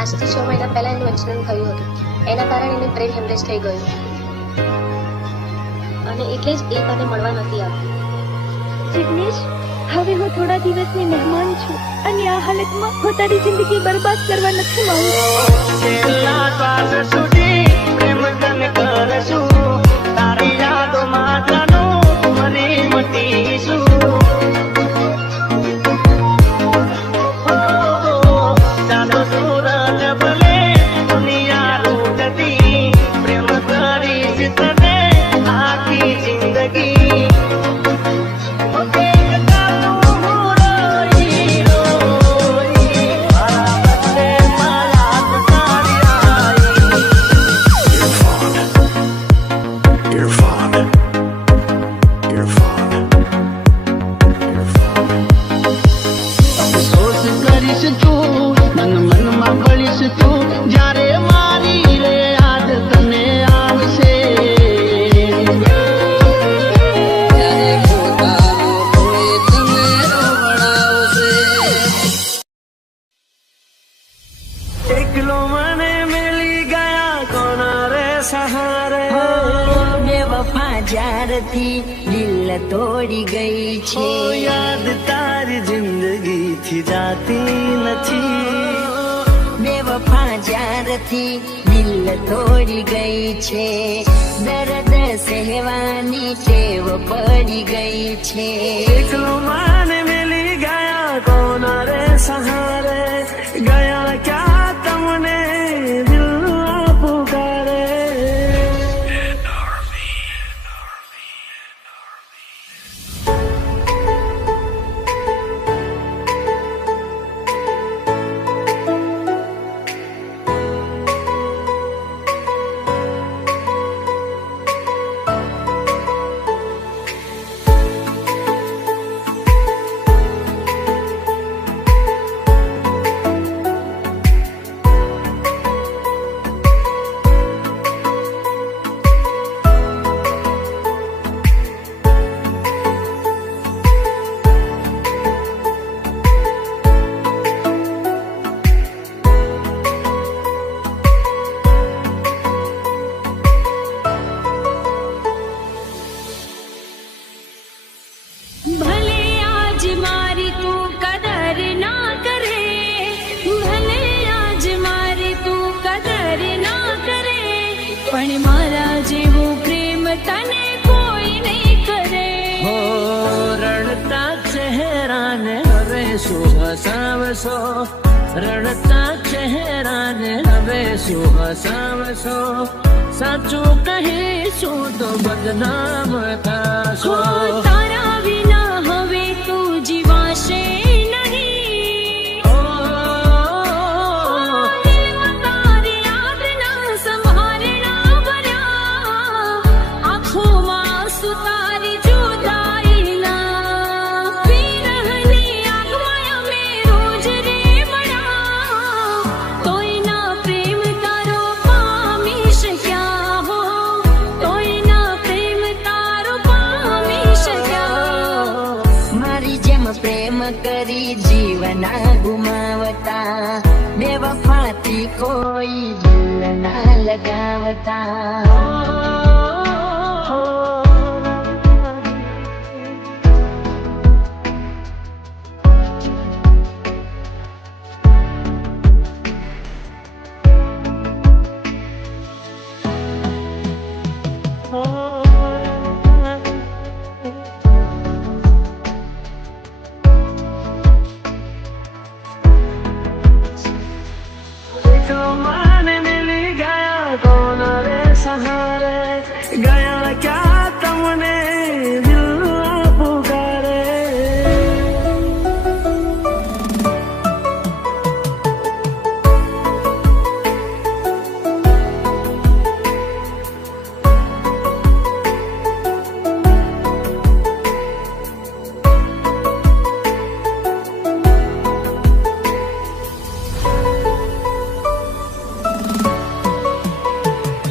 આજથી 6 મહિના પહેલા એનું એક્સિડન્ટ થયું હતું. એના કારણે એને બ્રેન હેમરેજ થઈ ગયું અને એટલે જ એ તને મળવા નથી આવતી. જિગ્નેશ, હવે હું થોડા દિવસની મહેમાન છું અને આ હાલતમાં હું તારી જિંદગી બરબાદ કરવા નથી सहारे बेवफा जार थी दिल દિલ તોડી ગઈ છે. યાદ તારી જિંદગી થી જાતી નથી. બેવફા જ્યારથી દિલ તોડી ગઈ છે, દર્દ સહેવાની ટેવ પડી ગઈ છે. એકલો માને મિલી ગયા કોણ રે સહારે, ગયા ક્યાં તમને દિલ પુકારે. ભલે આજ મારી તું કદર ના કરે, ભલે આજ મારી તું કદર ના કરે, પણ મારા જેવો પ્રેમ તને કોઈ નહીં કરે. હો રડતા ચહેરાને હવે શું હસાવશો, રડતા ચહેરાને હવે શું હસાવશો. સાચું કહીશું તો બદનામ થશો. તારા વિના હવે તું જીવાશે નહીં. દિલમાં તારી યાદના સંભારણા ભર્યા, આંખોમાં આંસુ તારી જુદાઈના. વિરહની આગમાં અમે રોજ રે મળ્યા, તોયના પ્રેમ તારો પામી શક્યા હો, તોયના પ્રેમ તારો પામી શક્યા. મારી જેમ પ્રેમ કરી જીવના ગુમાવતા, બેવફાથી કોઈ દિલ ના લગાવતા. तो माने मिली गया कौन रे सहारे, गया क्या तुमने दिल पुकारे.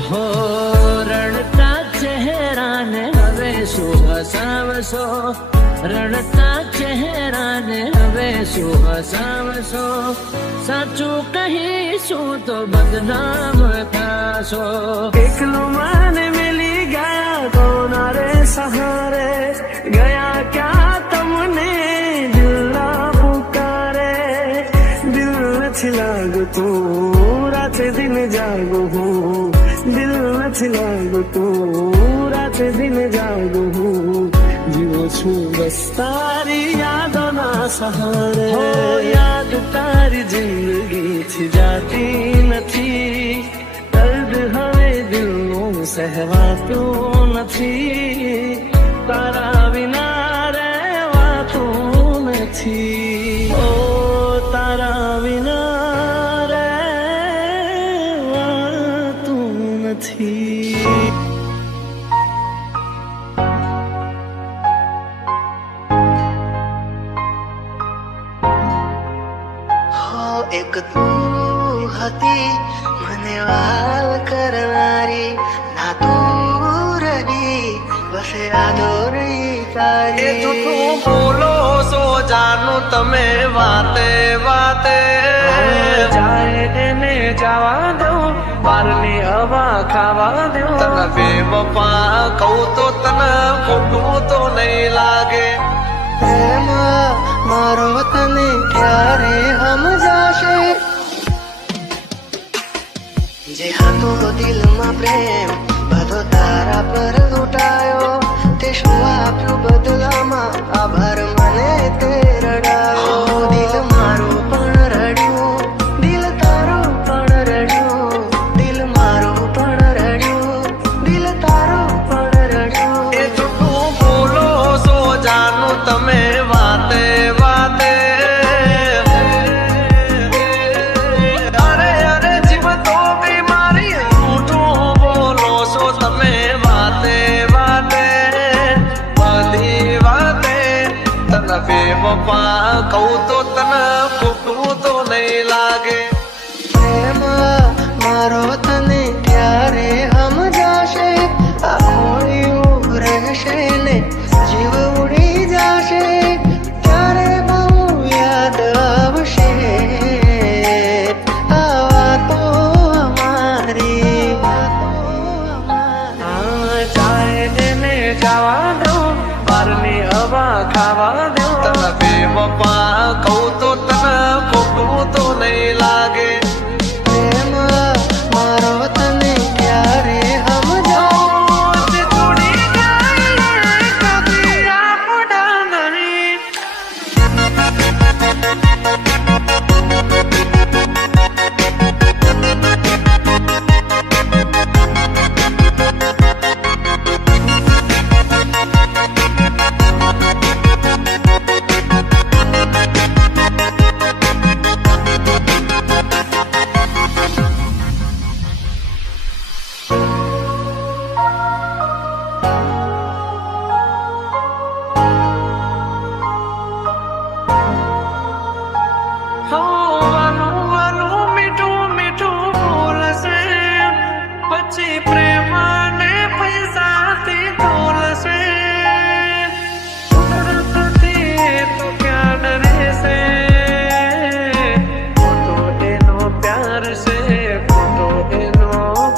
હો રડતા ચહેરાને હવે શું હસાવશો, રડતા ચહેરાને હવે શું હસાવશો. સાચું કહીશું તો બદનામ થશો. એકલો માને મિલી ગયા કોણ રે સહારે, ગયા ક્યાં તમને દિલ પુકારે. દિલ નથી લાગતું રાતે દિન જાગું હું, દિલ નથી લાગતું રાતે દિન જાગું હું. જીવું છું બસ તારી યાદોના સહારે. હો યાદ તારી જિંદગીથી જાતી નથી. દર્દ હવે દિલનું સહેવાતું નથી. તારા વિના રહેવાતું નથી. ઓ તારા વિના રહેવાતું નથી. એક તું હતી મને વાલ કરનારી, ના તું રહી બસ યાદો રહી તારી. એ જૂઠું બોલો સો જાનો તમે વાતે વાતે જાય એને જવા દો, બહારની હવા ખાવા દો. તને બેવફા કહું તો તને ખોટું તો નહીં લાગે. પ્રેમ મારો તને ક્યારે સમજાશે? જે હતો દિલમાં પ્રેમ બધો તારા પર લૂંટાયો, તે શું આપ્યું બદલામાં? આભાર મને તે રડાયો. દિલ મારું પણ રડ્યું, દિલ તારું પણ રડ્યું, દિલ મારું પણ રડ્યું, દિલ તારું પણ રડ્યું. એ જૂઠું બોલો છો જાનું તમે વાતે વાતે. અરે અરે જીવ તો બીમારી જૂઠું બોલો છો તમે વાતે વાતે બધી વાતે. તને બેવફા કહું તો તને ખોટું તો નહીં લાગે. પ્રેમ મારો તને ત્યારે સમજાશે? આ ખોળિયું રહેશે ને જીવ ઉડી જશે, ત્યારે બહુ યાદ આવશે આ વાતો અમારી. જાય એને જવા દો, બહારની હવા ખાવા દો. તને બેવફા કહું તો તને ખોટું તો નહીં લાગે. પ્રેમ મારો તને ત્યારે સમજાશે? છોડી જાય કદી આપણા નહીં. વાલું વાલું મીઠું મીઠું બોલશે, પછી પ્રેમ ને પૈસાથી તોલશે. કુદરતથી તો ક્યાં ડરે છે, ખોટો એનો પ્યાર છે, ખોટો એનો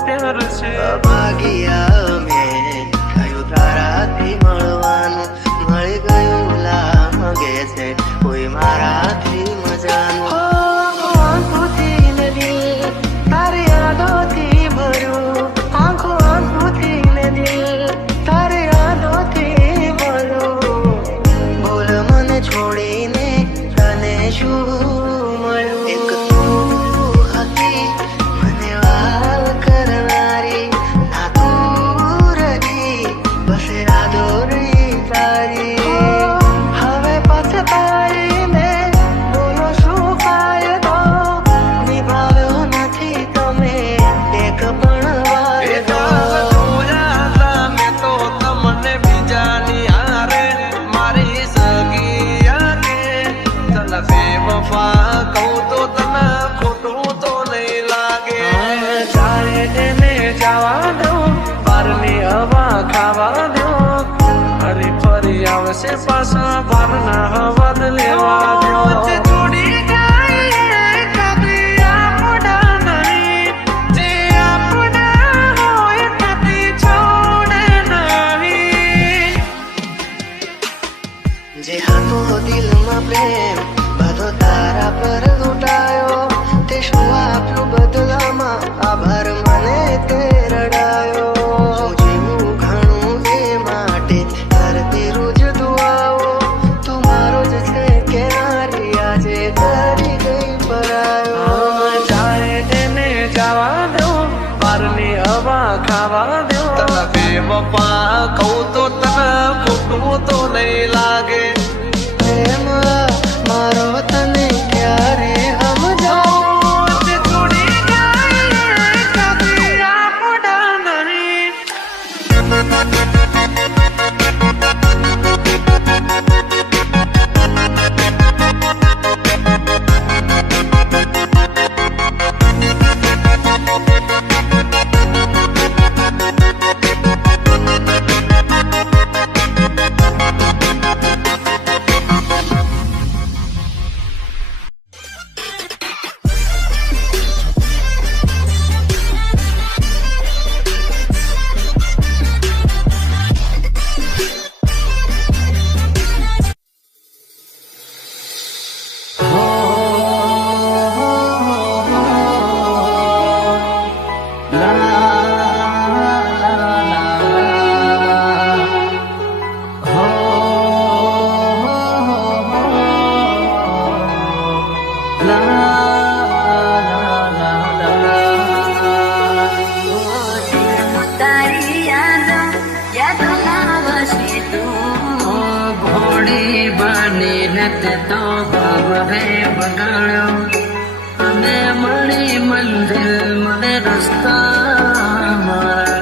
પ્યાર છે. ભાગ્યા મેં કયું તારાથી મળવાનું, મળી ગયું લાગે છે કોઈ મારાથી મજાનું. આંખોથી નદી તારી યાદોથી ભર્યું, આંખોથી નદી તારી યાદોથી ભર્યું. બોલ મને છોડીને તને શું મળ્યું? એક તું હતી મને વાલ કરનારી, ના તું રહી બસ યાદો રહી તારી. હવે પછતાઈને બોલો શું ફાયદો? નિભાવ્યો નથી તમે એક પણ એ વાયદો. દાસ જોયા હતા મેં તો તમને બીજાની હારે, મારી સગી આગે. તને બેવફા કહું તો તને ખોટું તો નહીં લાગે. જાય એને જવા દો, બહારની હવા ખાવા દો. ફરી ફરી આવશે પાછા બહારના હવા લેવા દો. છોડી જાય કદી આપણા નહીં, જે આપણા હોય કદી છોડે નહીં. જે હતો દિલમાં પ્રેમ બધો તારા પર લૂંટાયો, તે શું આપ્યું બદલામાં? આભાર મને તે રડાયો. હું જીવું ઘણું એ માટે કરતી રોજ દુઆઓ, તું મારો જ છે કે નારી આજે કરી ગઈ પરાયો. જાય એને જવા દો, બહારની હવા ખાવા દો. તને બેવફા કહું તો તને ખોટું તો નહીં લાગે. પ્રેમ મારો તને ક્યારે સમજાશે? છોડી જાય કદી આપણા નહીં. હવે બગાડ્યો અને મળી મંજિલ મને રસ્તા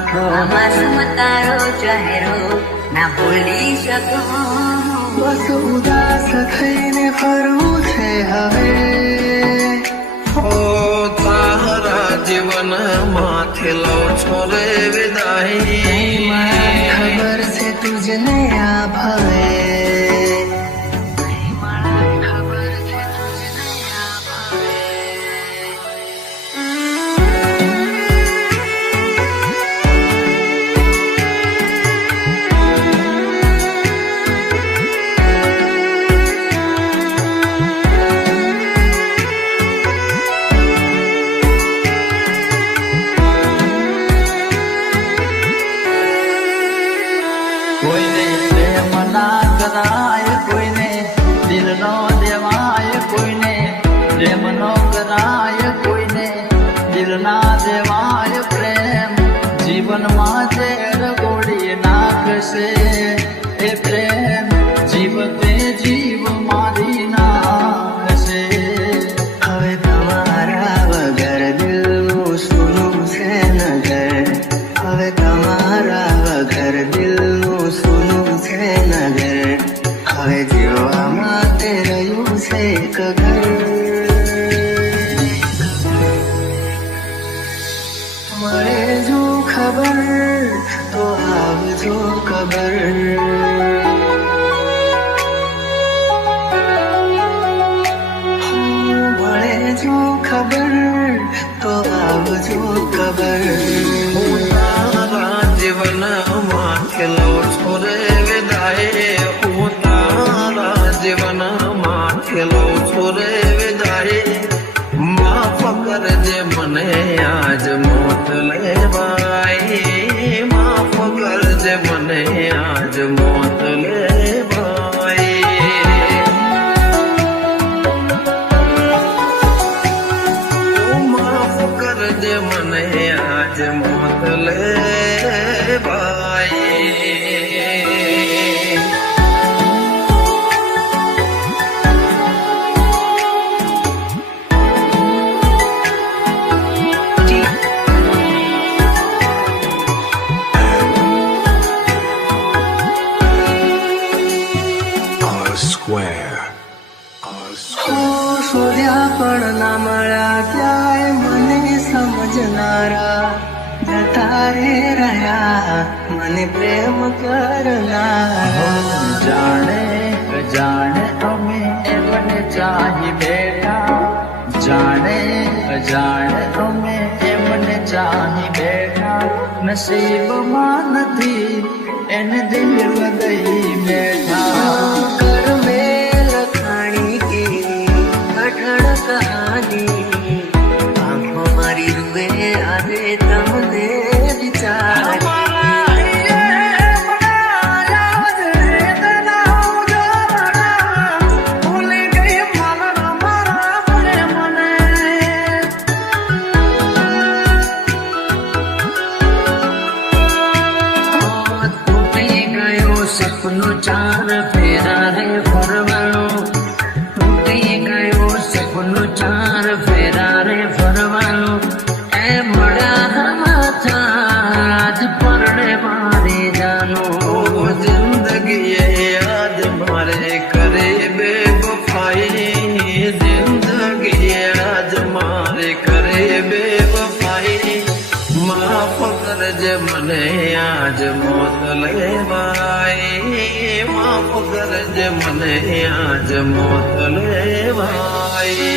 રાખો. આમાં તારો ચહેરો ના ભૂલી શકું. બસ ઉદાસ થઈને ફરવું છે હવે. ઓ તારા જીવન માથે લો છો રે વિદાય. ખબર છે તુજને આ ભાવે. ખબર છે તુજને આ ભાવે. કોઈને પ્રેમ ના કરાય, કોઈને દિલ નો દેવાય, કોઈને પ્રેમ નો કરાય, કોઈને દિલ ના દેવાય. પ્રેમ જીવનમાં ઝેર ગોળી નાખશે. એ પ્રેમ જીવતે જીવ મારી નાખશે. હવે તમારા વગર દિલનું સૂનું છે નગર. હવે તમારા વગર દિલનું સૂનું છે નગર. હવે જીવવા માટે રહ્યું છે એક ઘર. મળે જો ખબર તો આવજો ખબર. મળે જો ખબર તો આવજો ખબર. તારા જીવન માથે લો છો રે વિદાય. હું તારા જીવન માથે લો છો રે વિદાય. માફ કરજે મને આજ મોત લેવાય. માફ કરજે મને આજ મોત લેવાય. માફ કરજે મને આજ મોત લેવાય. શોધ્યા પણ ના મળ્યા ક્યાંય મને સમજનારા. જતા રે રહ્યા મને પ્રેમ કરનારા. જાણે અજાણે અમે એમને ચાહી બેઠા. જાણે અજાણે અમે એમને ચાહી બેઠા. નસીબમાં નથી એને દિલ લગઈ બેઠા. કર મેં લખાણી કે કઠણ કહાની. આંખો મારી રૂએ આજે તમને વિચાર. સપનું ચાર ફેરા રે ફરવાનું. તૂટી ગયો સપનું ચાર ફેરા રે ફરવાનું. એ મળ્યા આજ પરણે મારી જાનું. જિંદગી યાદ મારે કરે બેવફાઈ. જિંદગી યાદ મારે કરે બેવફાઈ. માફ કરજે મને આજ મોત લેવાય. માફ કરજે મને આજ મોત લેવાય.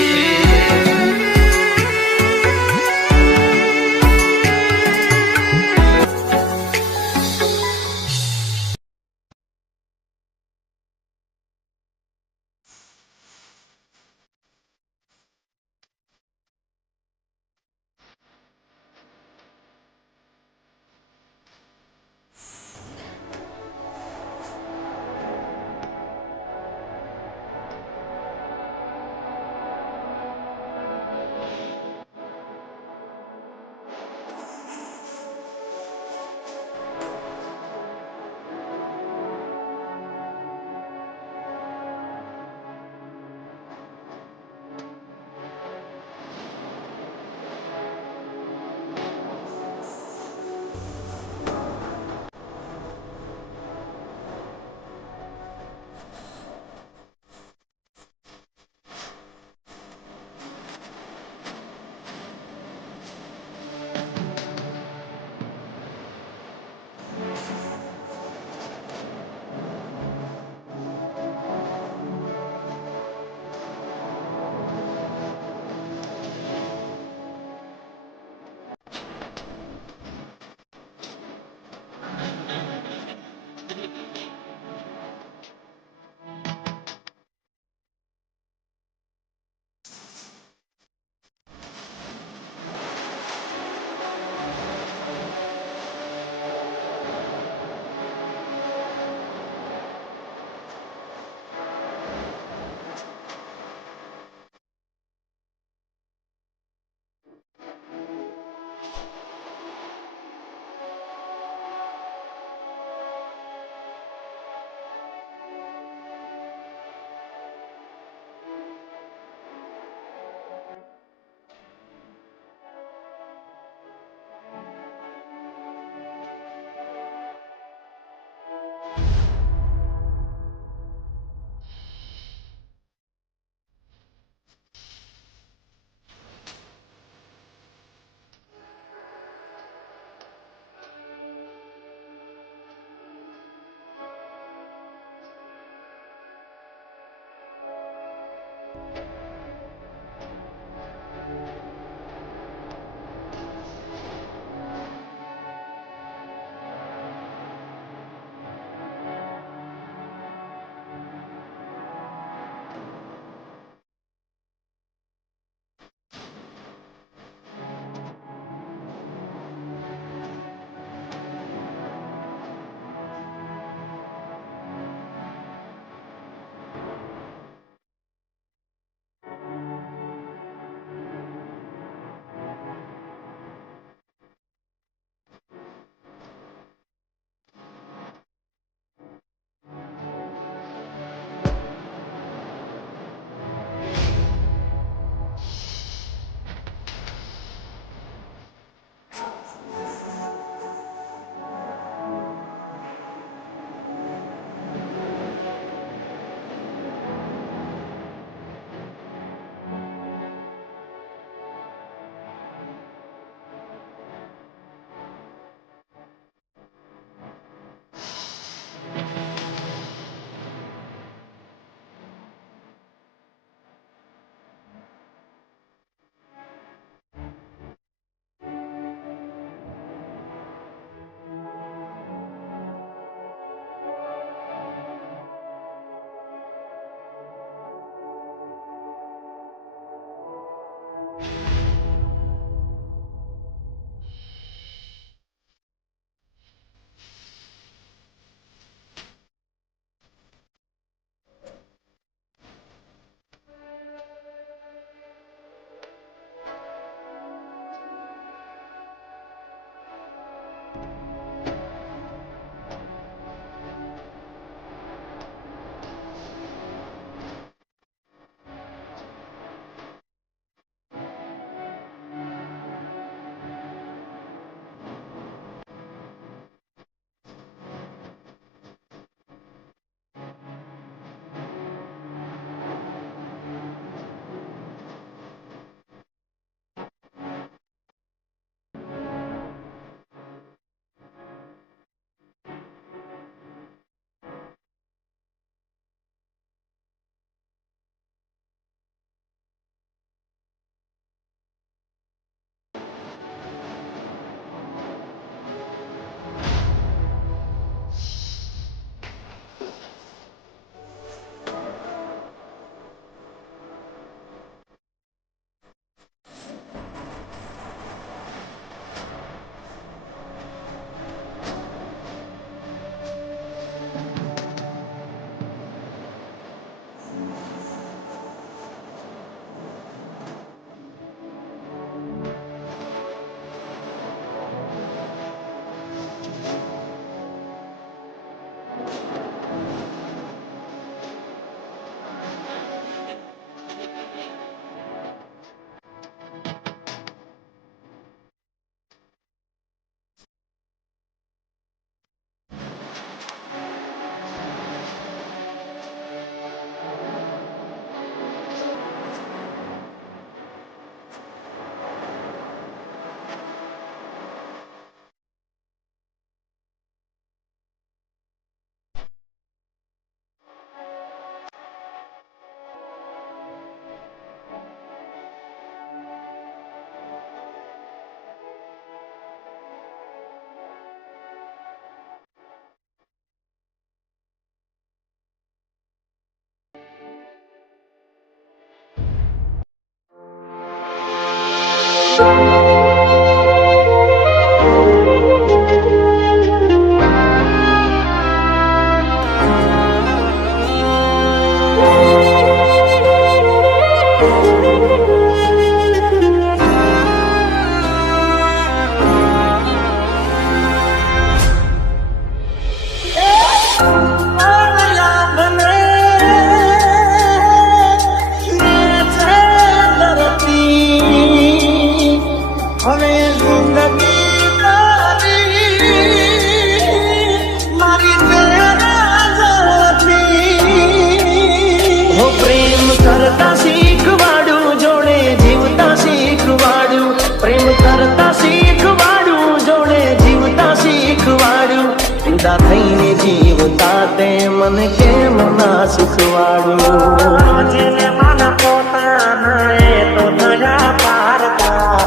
થઈને જીવતા તે મને કેમ ના શીખવાડ્યું જેને મન પોતાના એ તો દયા પારકા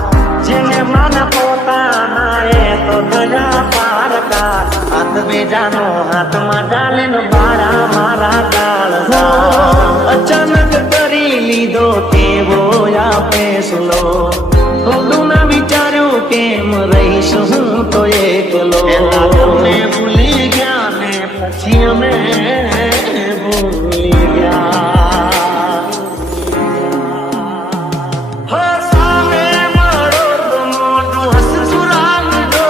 જેને મન પોતાના એ તો દયા પારકા હાથ બેજાનો હાથમાં ડાલીને બાળા મારા ગાળ અચાનક કરી લીધો કેવો આ ફેસલો થોડું ના વિચાર્યું કેમ રહીશ હું તો એકલો ભૂલી ગયા ને પછી અમે ભૂલી ગયા સામે મળો તો મોટું હસતું રાખજો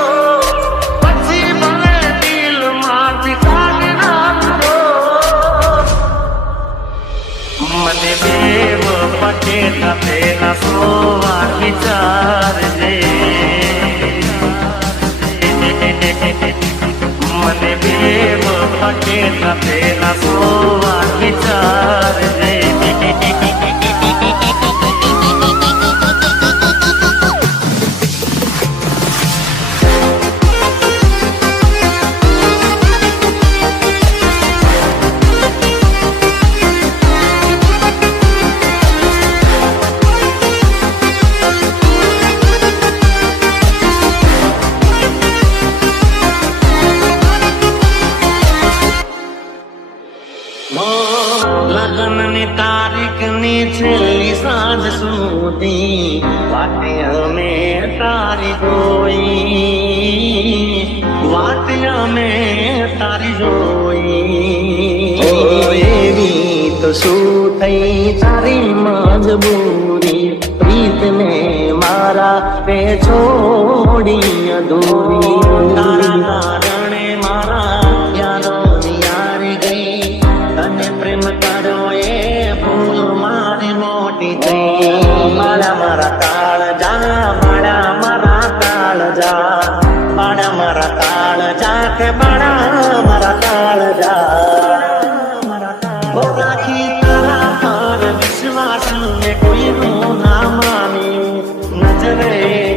પછી ભલે દિલ માંથી કાઢી નાખજો મને બેવ પટેટા પેલા સોવા વિચારજે મને બેવ પટેટા પેલા સોવા વિચારજે લગ્નની તારીખની છેલ્લી સાંજ સુધી વાતે અમે તારી જોઈ વાતે અમે તારી જોઈ એવી તો શું થઈ તારી મજબૂરી પ્રીતને મારા તે છોડી અધૂરી તારા કારણે મારા યારો યારી ગઈ તને પ્રેમ કરો એ ભૂલ મારી મોટી થઈ મારા મારા કાળ જા મારા મારા કાળ જા મારા મારા કાળ જા કે મારા મારા કાળ જા રાખી તારા પર વિશ્વાસ ને કોઈનું ના માન્યું નજરે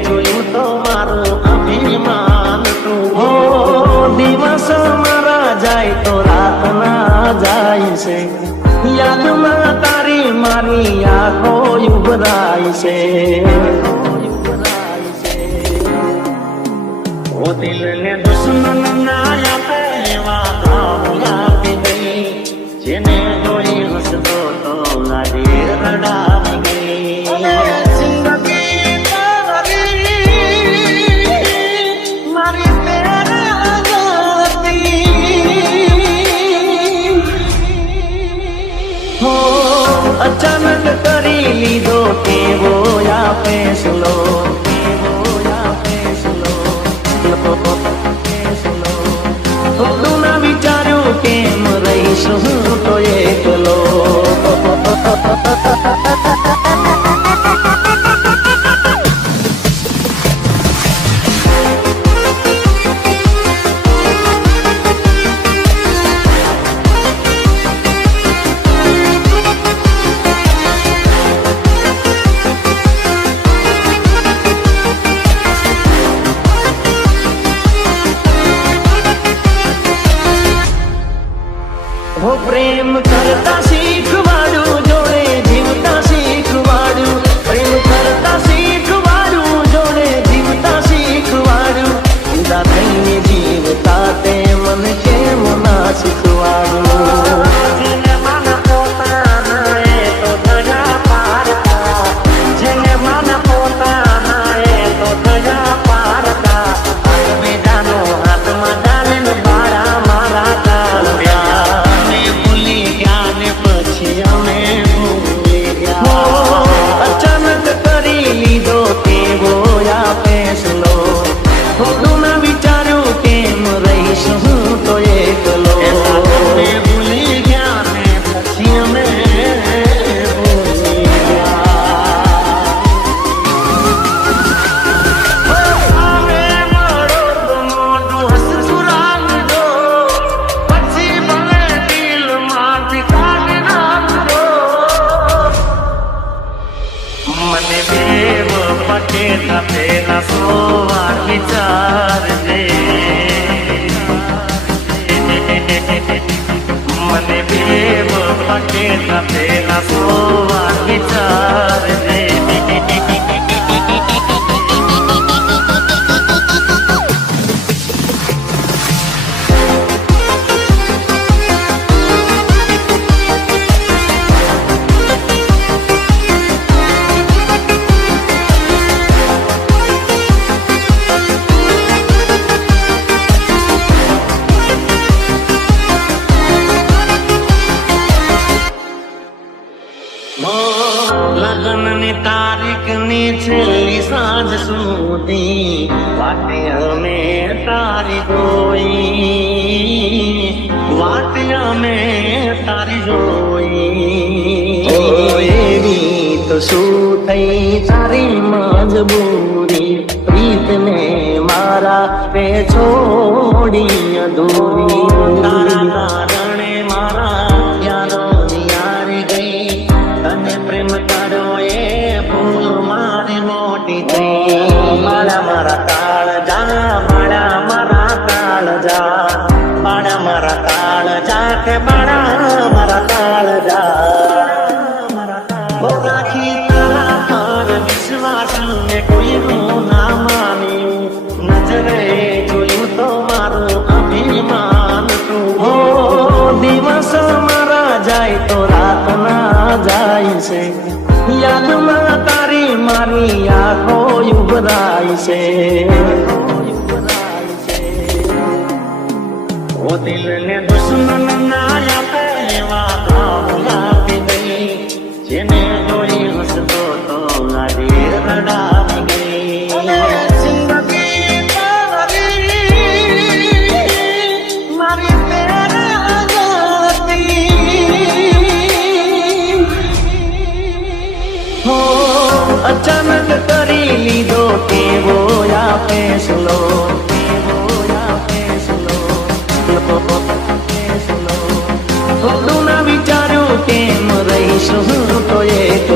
જોયું તો મારું અભિમાન તું હો દિવસ મારા જાય તો રાત ના જાય છે યાદમાં તારી મારી આંખો ઉભરાય છે ઓ દિલને દુશ્મન ના આપે એવા કામ આપી ગઈ જેને જોઈ હસતો તો લાગે રડાવી ગઈ જિંદગી મારી અચાનક કરી લીધો કેવો આ ફેસલો થોડું ના વિચાર્યું કેમ રહીશ હું તો એકલો પ્રેમ મને દેવ પટેલા પેલા 100 વાર વિચારજે મને દેવ પટેલા પેલા 100 વાર વિચારજે લગ્નની તારીખની છેલ્લી સાંજ સુધી વાટે અમે તારી જોઈ વાટે અમે તારી જોઈ એવી તો શું થઈ તારી મજબૂરી પ્રીતને મારા પે છોડી અધૂરી તારા કારણે મારા યારો યારી ગઈ તને પ્રેમ કર્યો એ ભૂલ મારી મોટી થઈ મારા કાળ જા મારા કાળ જા કે મારા કાળ જા રાખી તારા પર વિશ્વાસ ને કોઈનું ના માન્યું નજરે જોયું તો મારું અભિમાન તું હો દિવસ મારા જાય તો રાત ના જાય છે યાદમાં તારી મારી આંખો ઉભરાય છે ઓ દિલને દુશ્મન ના આપે એવા ભાવ આપી ગઈ જેને જોઈ હસતો તો ગાડી રડાવી ગઈ જિંદગી મારી તેરા હો અચાનક કરી લીધો કેવો આ ફેસલો થોડું ના વિચાર્યું કેમ રહીશું તો એક